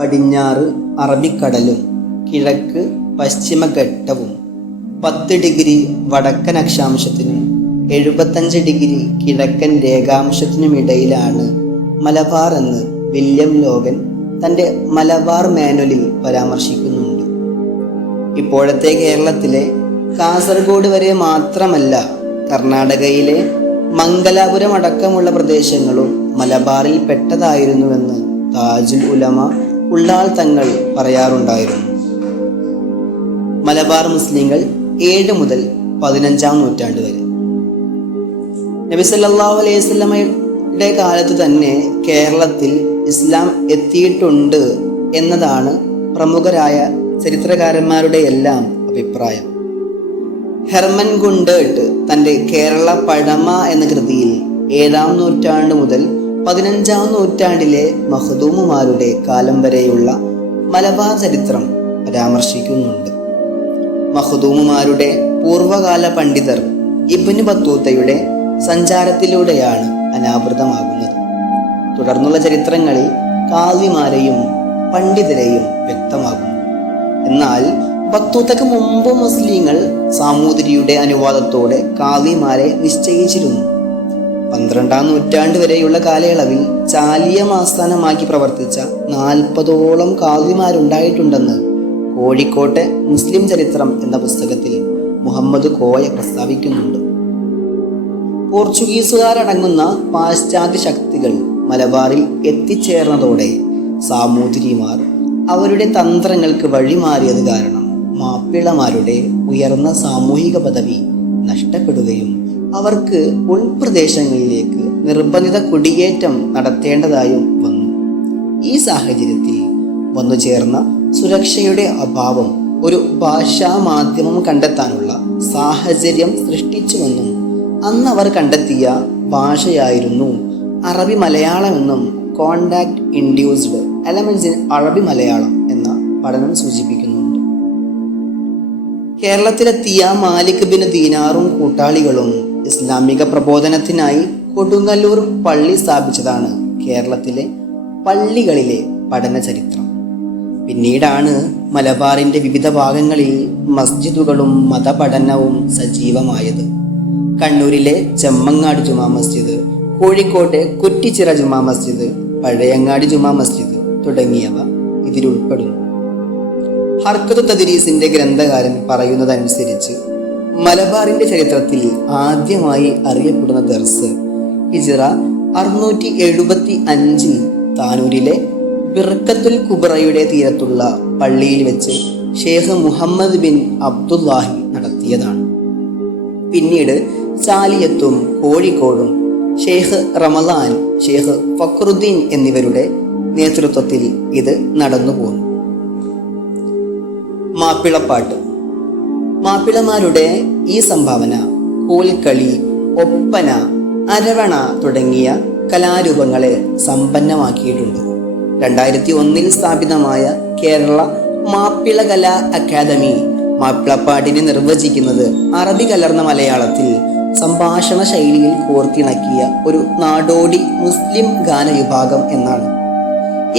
പടിഞ്ഞാറ് അറബിക്കടലും കിഴക്ക് പശ്ചിമഘട്ടവും 10 ഡിഗ്രി വടക്കൻ അക്ഷാംശത്തിനും 75 ഡിഗ്രി കിഴക്കൻ രേഖാംശത്തിനുമിടയിലാണ് മലബാർ എന്ന് വില്യം ലോഗൻ തൻ്റെ മലബാർ മാനുവലിൽ പരാമർശിക്കുന്നുണ്ട്. ഇപ്പോഴത്തെ കേരളത്തിലെ കാസർഗോഡ് വരെ മാത്രമല്ല, കർണാടകയിലെ മംഗലാപുരം അടക്കമുള്ള പ്രദേശങ്ങളും മലബാറിൽ പെട്ടതായിരുന്നുവെന്ന് താജുൽ ഉലമ ഉള്ളാൾ തങ്ങൾ പറയാറുണ്ടായിരുന്നു. മലബാർ മുസ്ലിങ്ങൾ 7 മുതൽ 15-ാം നൂറ്റാണ്ട് വരെ. നബി സല്ലല്ലാഹു അലൈഹി വസല്ലമയുടെ കാലത്ത് തന്നെ കേരളത്തിൽ ഇസ്ലാം എത്തിയിട്ടുണ്ട് എന്നതാണ് പ്രമുഖരായ ചരിത്രകാരന്മാരുടെ എല്ലാം അഭിപ്രായം. ഹെർമൻ ഗുണ്ടേട്ട് തൻ്റെ കേരള പഴമ എന്ന കൃതിയിൽ 7-ാം നൂറ്റാണ്ട് മുതൽ 15-ാം നൂറ്റാണ്ടിലെ മഖ്ദൂമുമാരുടെ കാലം വരെയുള്ള മലബാർ ചരിത്രം പരാമർശിക്കുന്നുണ്ട്. മഖ്ദൂമുമാരുടെ പൂർവകാല പണ്ഡിതർ ഇബ്നു ബത്തൂത്തയുടെ സഞ്ചാരത്തിലൂടെയാണ് അനാവൃതമാകുന്നത്. തുടർന്നുള്ള ചരിത്രങ്ങളിൽ കാളിമാരെയും പണ്ഡിതരെയും വ്യക്തമാകുന്നു. എന്നാൽ ബത്തൂത്തക്ക് മുമ്പ് മുസ്ലിങ്ങൾ സാമൂതിരിയുടെ അനുവാദത്തോടെ കാളിമാരെ നിശ്ചയിച്ചിരുന്നു. 12-ാം നൂറ്റാണ്ട് വരെയുള്ള കാലയളവിൽ ചാലിയം ആസ്ഥാനമാക്കി പ്രവർത്തിച്ച 40ഓളം കാളിമാരുണ്ടായിട്ടുണ്ടെന്ന് കോഴിക്കോട്ടെ മുസ്ലിം ചരിത്രം എന്ന പുസ്തകത്തിൽ മുഹമ്മദ് കോയ പ്രസ്താവിക്കുന്നുണ്ട്. പോർച്ചുഗീസുകാരടങ്ങുന്ന പാശ്ചാത്യ ശക്തികൾ മലബാറിൽ എത്തിച്ചേർന്നതോടെ സാമൂതിരിമാർ അവരുടെ തന്ത്രങ്ങൾക്ക് വഴിമാറിയത് കാരണം മാപ്പിളമാരുടെ ഉയർന്ന സാമൂഹിക പദവി നഷ്ടപ്പെടുകയും അവർക്ക് ഉൾപ്രദേശങ്ങളിലേക്ക് നിർബന്ധിത കുടിയേറ്റം നടത്തേണ്ടതായും വന്നു. ഈ സാഹചര്യത്തിൽ വന്നു ചേർന്ന സുരക്ഷയുടെ അഭാവം ഒരു ഭാഷാ മാധ്യമം കണ്ടെത്താനുള്ള സാഹചര്യം സൃഷ്ടിച്ചുവെന്നും അന്നവർ കണ്ടെത്തിയ ഭാഷയായിരുന്നു അറബി മലയാളം എന്നും കോണ്ടാക്ട് ഇൻഡ്യൂസ്ഡ് എലമെന്റ്സ് ഇൻ അറബി മലയാളം എന്ന പഠനം സൂചിപ്പിക്കുന്നുണ്ട്. കേരളത്തിലെത്തിയ മാലിക് ബിൻ ദീനാറും കൂട്ടാളികളും ഇസ്ലാമിക പ്രബോധനത്തിനായി കൊടുങ്ങല്ലൂർ പള്ളി സ്ഥാപിച്ചതാണ് കേരളത്തിലെ പള്ളികളിലെ പഠന ചരിത്രം. പിന്നീടാണ് മലബാറിൻ്റെ വിവിധ ഭാഗങ്ങളിൽ മസ്ജിദുകളും മതപഠനവും സജീവമായത്. കണ്ണൂരിലെ ചെമ്മങ്ങാട് ജുമാ മസ്ജിദ്, കോഴിക്കോട്ടെ കുറ്റിച്ചിറ ജുമാ മസ്ജിദ്, പഴയങ്ങാടി ജുമാ മസ്ജിദ് തുടങ്ങിയവ ഇതിലുൾപ്പെടുന്നു. ഹർക്കത്തു തദ്രീസിന്റെ ഗ്രന്ഥകാരൻ പറയുന്നതനുസരിച്ച് മലബാറിന്റെ ചരിത്രത്തിൽ ആദ്യമായി അറിയപ്പെടുന്ന ദർസ് ഹിജ്റ 675 താനൂരിലെ ബിർക്കത്തുൽ കുബ്രയുടെ തീരത്തുള്ള പള്ളിയിൽ വെച്ച് ഷേഖ് മുഹമ്മദ് ബിൻ അബ്ദുല്ലാഹി നടത്തിയതാണ്. പിന്നീട് ചാലിയത്തും കോഴിക്കോടും ഷേഖ് റമദാൻ, ഷേഖ് ഫക്രുദ്ദീൻ എന്നിവരുടെ നേതൃത്വത്തിൽ ഇത് നടന്നുപോന്നു. മാപ്പിളപ്പാട്ട്. മാപ്പിളമാരുടെ ഈ സംഭാവന കോൽക്കളി, ഒപ്പന, അരവണ തുടങ്ങിയ കലാരൂപങ്ങളെ സമ്പന്നമാക്കിയിട്ടുണ്ട്. 2001 സ്ഥാപിതമായ കേരള മാപ്പിള കലാ അക്കാദമി മാപ്പിളപ്പാട്ടിനെ നിർവചിക്കുന്നത് അറബി കലർന്ന മലയാളത്തിൽ സംഭാഷണ ശൈലിയിൽ കോർത്തിണക്കിയ ഒരു നാടോടി മുസ്ലിം ഗാനവിഭാഗം എന്നാണ്.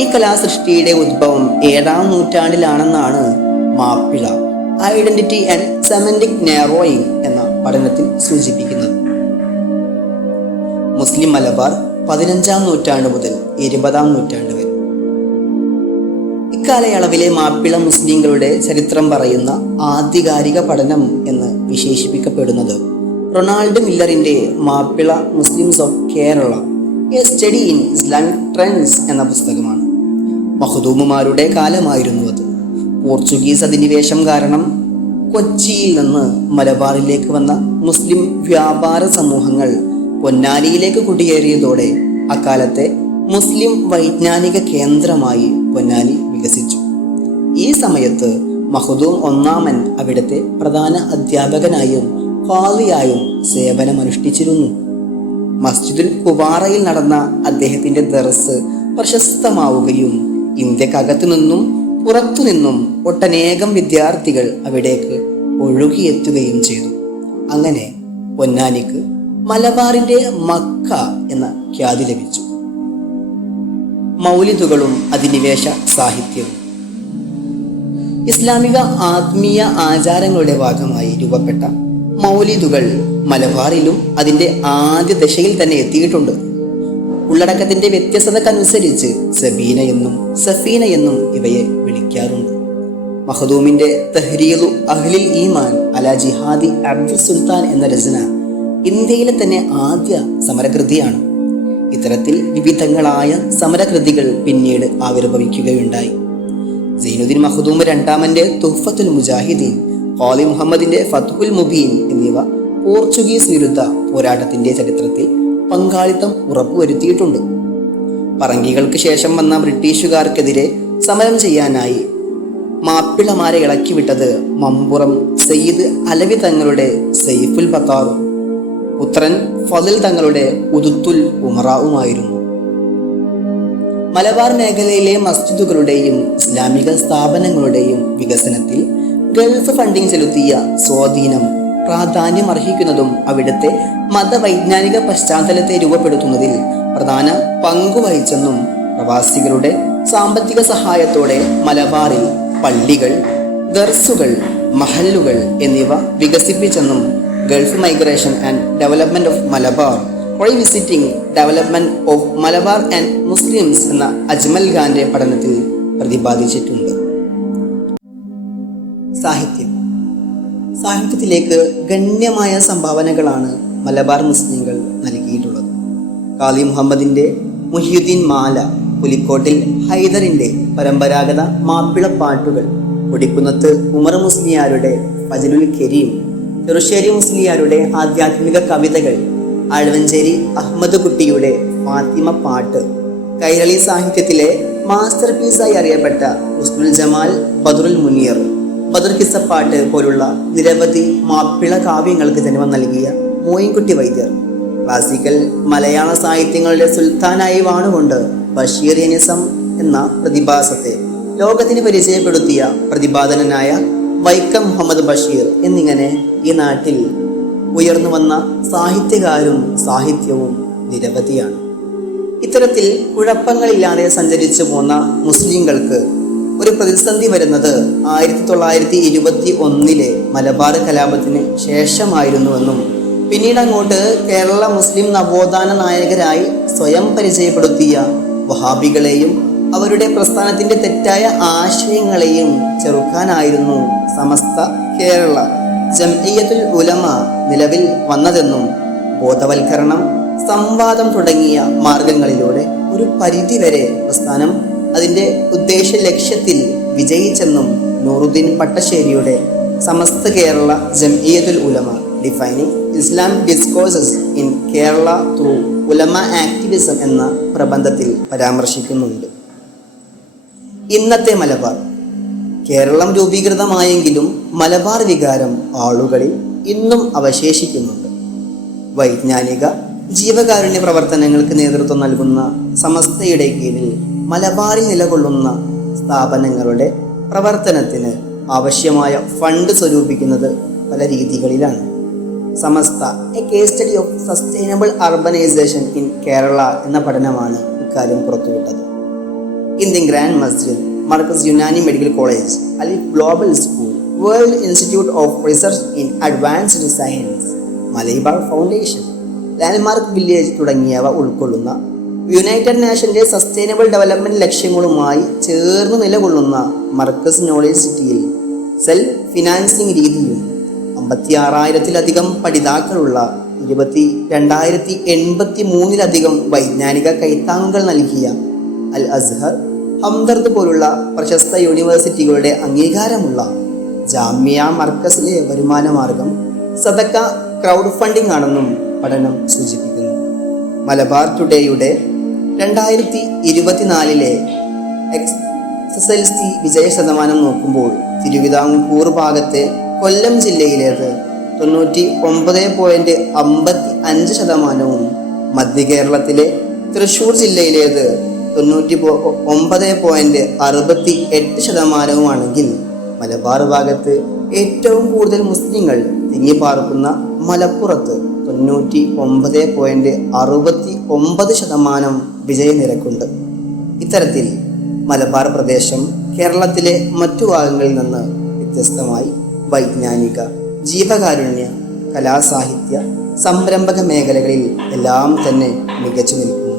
ഈ കലാസൃഷ്ടിയുടെ ഉദ്ഭവം 7-ാം നൂറ്റാണ്ടിലാണെന്നാണ് മാപ്പിള ഐഡന്റിറ്റി ആൻഡ് സെമന്റിക് നാരോയിങ് എന്ന പഠനത്തിൽ സൂചിപ്പിക്കുന്നത്. മുസ്ലിം മലബാർ 15-ാം നൂറ്റാണ്ട് മുതൽ 20-ാം നൂറ്റാണ്ട് വരെ. ഇക്കാലയളവിലെ മാപ്പിള മുസ്ലിങ്ങളുടെ ചരിത്രം പറയുന്ന ആധികാരിക പഠനം എന്ന് വിശേഷിപ്പിക്കപ്പെടുന്നത് റൊണാൾഡ് മില്ലറിന്റെ Mappila Muslims of Kerala a study in Islamic trends എന്ന പുസ്തകമാണ്. മഖ്ദൂമുമാരുടെ കാലമായിരുന്നു അത്. പോർച്ചുഗീസ് അധിനിവേശം കാരണം കൊച്ചിയിൽ നിന്ന് മലബാറിലേക്ക് വന്ന മുസ്ലിം വ്യാപാര സമൂഹങ്ങൾ പൊന്നാനിയിലേക്ക് കുടിയേറിയതോടെ അക്കാലത്തെ മുസ്ലിം വൈജ്ഞാനിക കേന്ദ്രമായി പൊന്നാനി വികസിച്ചു. ഈ സമയത്ത് മഖ്ദൂം ഒന്നാമൻ അവിടുത്തെ പ്രധാന അധ്യാപകനായും ഖാദിയായും സേവനമനുഷ്ഠിച്ചിരുന്നു. മസ്ജിദുൽ കുബാറയിൽ നടന്ന അദ്ദേഹത്തിന്റെ ദർസ് പ്രശസ്തമാവുകയും ഇന്ത്യക്കകത്തു നിന്നും പുറത്തുനിന്നും ഒട്ടനേകം വിദ്യാർത്ഥികൾ അവിടേക്ക് ഒഴുകിയെത്തുകയും ചെയ്തു. അങ്ങനെ പൊന്നാനിക്ക് മലബാറിന്റെ മക്ക എന്ന ഖ്യാതി ലഭിച്ചു. മൗലിദുകളും അധിനിവേശ സാഹിത്യവും. ഇസ്ലാമിക ആത്മീയ ആചാരങ്ങളുടെ ഭാഗമായി രൂപപ്പെട്ട മൗലിദുകൾ മലബാറിലും അതിൻ്റെ ആദ്യ ദശയിൽ തന്നെ എത്തിയിട്ടുണ്ട്. ഉള്ളടക്കത്തിന്റെ വ്യത്യസ്തതക്കനുസരിച്ച് സബീന എന്നും സഫീന എന്നും ഇവയെ വിളിക്കാറുണ്ട്. മഖ്ദൂമിന്റെ തഹ്രീറു അഹ്ലിൽ ഈമാൻ അല ജിഹാദി അബ്ദുൽ സുൽത്താൻ എന്ന രചന ഇന്ത്യയിലെ തന്നെ ആദ്യ സമരകൃതിയാണ്. ഇത്തരത്തിൽ വിവിധങ്ങളായ സമരകൃതികൾ പിന്നീട് ആവിർഭവിക്കുകയുണ്ടായി. സൈനുദ്ദീൻ മഖ്ദൂം രണ്ടാമന്റെ തുഹ്ഫത്തുൽ മുജാഹിദീൻ, ഖാലി മുഹമ്മദിന്റെ ഫത്ഹുൽ മുബീൻ എന്നിവ പോർച്ചുഗീസ് വിരുദ്ധ പോരാട്ടത്തിന്റെ ചരിത്രത്തിൽ പങ്കാളിത്തം ഉറപ്പുവരുത്തിയിട്ടുണ്ട്. പറങ്കികൾക്ക് ശേഷം വന്ന ബ്രിട്ടീഷുകാർക്കെതിരെ സമരം ചെയ്യാനായി മാപ്പിളമാരെ ഇളക്കിവിട്ടത് മമ്പുറം സയ്യിദ് അലവി തങ്ങളുടെ സൈഫുൽ ബത്താറും പുത്രൻ ഫളിൽ തങ്ങളുടെ ഉദുത്തുൽ ഉമറാവുമായിരുന്നു. മലബാർ മേഖലയിലെ മസ്ജിദുകളുടെയും ഇസ്ലാമിക സ്ഥാപനങ്ങളുടെയും വികസനത്തിൽ ഗൾഫ് ഫണ്ടിംഗ് ചെലുത്തിയ സ്വാധീനം പ്രാധാന്യം അർഹിക്കുന്നതും അവിടുത്തെ മതവൈജ്ഞാനിക പശ്ചാത്തലത്തെ രൂപപ്പെടുത്തുന്നതിൽ പ്രധാന പങ്കുവഹിച്ചെന്നും പ്രവാസികളുടെ സാമ്പത്തിക സഹായത്തോടെ മലബാറിൽ പള്ളികൾ, ദർസുകൾ, മഹല്ലുകൾ എന്നിവ വികസിപ്പിച്ചെന്നും Gulf migration and development of Malabar, revisiting development of Malabar and Muslims എന്ന അജ്മൽ ഖാന്റെ പഠനത്തിൽ പ്രതിപാദിച്ചിട്ടുണ്ട്. സാഹിത്യത്തിലേക്ക് ഗണ്യമായ സംഭാവനകളാണ് മലബാർ മുസ്ലിങ്ങൾ നൽകിയിട്ടുള്ളത്. ഖാലി മുഹമ്മദിന്റെ മുഹിയുദ്ദീൻ മാല, പുലിക്കോട്ടിൽ ഹൈദറിന്റെ പരമ്പരാഗത മാപ്പിളപ്പാട്ടുകൾ, കൊടിക്കുന്നത്ത് ഉമർ മുസ്ലിയാരുടെ ഫജ്ലുൽ കരീം, ചെറുശ്ശേരി മുസ്ലിയാരുടെ ആധ്യാത്മിക കവിതകൾ, ആഴവഞ്ചേരി അഹമ്മദ് കുട്ടിയുടെ ഫാത്തിമ പാട്ട്, കൈരളി സാഹിത്യത്തിലെ മാസ്റ്റർ പീസായി അറിയപ്പെട്ട ഹുസ്നുൽ ജമാൽ, ബദറുൽ മുനീർ, ബദർ കിസ്സപ്പാട്ട് പോലുള്ള നിരവധി മാപ്പിള കാവ്യങ്ങൾക്ക് ജന്മം നൽകിയ മോയിൻകുട്ടി വൈദ്യർ, ക്ലാസിക്കൽ മലയാള സാഹിത്യങ്ങളുടെ സുൽത്താനായി വാണുകൊണ്ട് ബഷീറിയനിസം എന്ന പ്രതിഭാസത്തെ ലോകത്തിന് പരിചയപ്പെടുത്തിയ പ്രതിപാദനനായ വൈക്കം മുഹമ്മദ് ബഷീർ എന്നിങ്ങനെ ഈ നാട്ടിൽ ഉയർന്നു വന്ന സാഹിത്യകാരും സാഹിത്യവും നിരവധിയാണ്. ഇത്തരത്തിൽ കുഴപ്പങ്ങളില്ലാതെ സഞ്ചരിച്ചു പോന്ന മുസ്ലിങ്ങൾക്ക് ഒരു പ്രതിസന്ധി വരുന്നത് 1921 മലബാർ കലാപത്തിന് ശേഷമായിരുന്നുവെന്നും പിന്നീട് അങ്ങോട്ട് കേരള മുസ്ലിം നവോത്ഥാന നായകരായി സ്വയം പരിചയപ്പെടുത്തിയ വഹാബികളെയും അവരുടെ പ്രസ്ഥാനത്തിന്റെ തെറ്റായ ആശയങ്ങളെയും ചെറുക്കാനായിരുന്നു സമസ്ത കേരള ജംഇയ്യത്തുൽ ഉലമ നിലവിൽ വന്നതെന്നും ബോധവൽക്കരണം, സംവാദം തുടങ്ങിയ മാർഗങ്ങളിലൂടെ ഒരു പരിധിവരെ പ്രസ്ഥാനം അതിൻ്റെ ഉദ്ദേശ ലക്ഷ്യത്തിൽ വിജയിച്ചെന്നും നൂറുദ്ദീൻ പട്ടശ്ശേരിയുടെ Samastha Kerala Jamiyyathul Ulama defining Islamic discourses in Kerala through Ulama activism എന്ന പ്രബന്ധത്തിൽ പരാമർശിക്കുന്നുണ്ട്. ഇന്നത്തെ മലബാർ കേരളം രൂപീകൃതമായെങ്കിലും മലബാർ വികാരം ആളുകളിൽ ഇന്നും അവശേഷിക്കുന്നുണ്ട്. വൈജ്ഞാനിക ജീവകാരുണ്യ പ്രവർത്തനങ്ങൾക്ക് നേതൃത്വം നൽകുന്ന സമസ്തയുടെ കീഴിൽ മലബാറിൽ നിലകൊള്ളുന്ന സ്ഥാപനങ്ങളുടെ പ്രവർത്തനത്തിന് ആവശ്യമായ ഫണ്ട് സ്വരൂപിക്കുന്നത് പല രീതികളിലാണ്. Samastha a case study of sustainable urbanisation in Kerala എന്ന പഠനമാണ് ഇക്കാര്യം പുറത്തുവിട്ടത്. Indian grand Masjid, Markaz Unani medical college, Alif global school, world institute of research in advanced science, Malabar foundation, landmark village തുടങ്ങിയവ ഉൾക്കൊള്ളുന്ന യുണൈറ്റഡ് നേഷന്റെ സസ്റ്റൈനബിൾ ഡെവലപ്മെന്റ് ലക്ഷ്യങ്ങളുമായി ചേർന്ന് നിലകൊള്ളുന്ന മർക്കസ് നോളേജ് സിറ്റിയിൽ സെൽഫ് ഫിനാൻസിംഗ് രീതിയും 56,000-ലധികം പഠിതാക്കളുള്ള 22,083-ലധികം വൈജ്ഞാനിക കൈത്താങ്ങുകൾ നൽകിയ അൽ അസ്ഹർ, ഹംദർദ് പോലുള്ള പ്രശസ്ത യൂണിവേഴ്സിറ്റികളുടെ അംഗീകാരമുള്ള ജാമിയ മർക്കസിലെ വരുമാന മാർഗം സദക്ക ക്രൗഡ് ഫണ്ടിംഗ് ആണെന്നും പഠനം സൂചിപ്പിക്കുന്നു. മലബാർ ടുഡേയുടെ 2024 SSLC വിജയ ശതമാനം നോക്കുമ്പോൾ തിരുവിതാംകൂർ ഭാഗത്തെ കൊല്ലം ജില്ലയിലേത് 99.55%, മധ്യ കേരളത്തിലെ തൃശ്ശൂർ ജില്ലയിലേത് 99.68%, മലബാർ ഭാഗത്ത് ഏറ്റവും കൂടുതൽ മുസ്ലിങ്ങൾ തിങ്ങിപ്പാർക്കുന്ന മലപ്പുറത്ത് 99.69% വിജയനിരക്കുണ്ട്. ഇത്തരത്തിൽ മലബാർ പ്രദേശം കേരളത്തിലെ മറ്റു ഭാഗങ്ങളിൽ നിന്ന് വ്യത്യസ്തമായി വൈജ്ഞാനിക, ജീവകാരുണ്യ, കലാസാഹിത്യ, സംരംഭക മേഖലകളിൽ എല്ലാം തന്നെ മികച്ചു നിൽക്കുന്നു.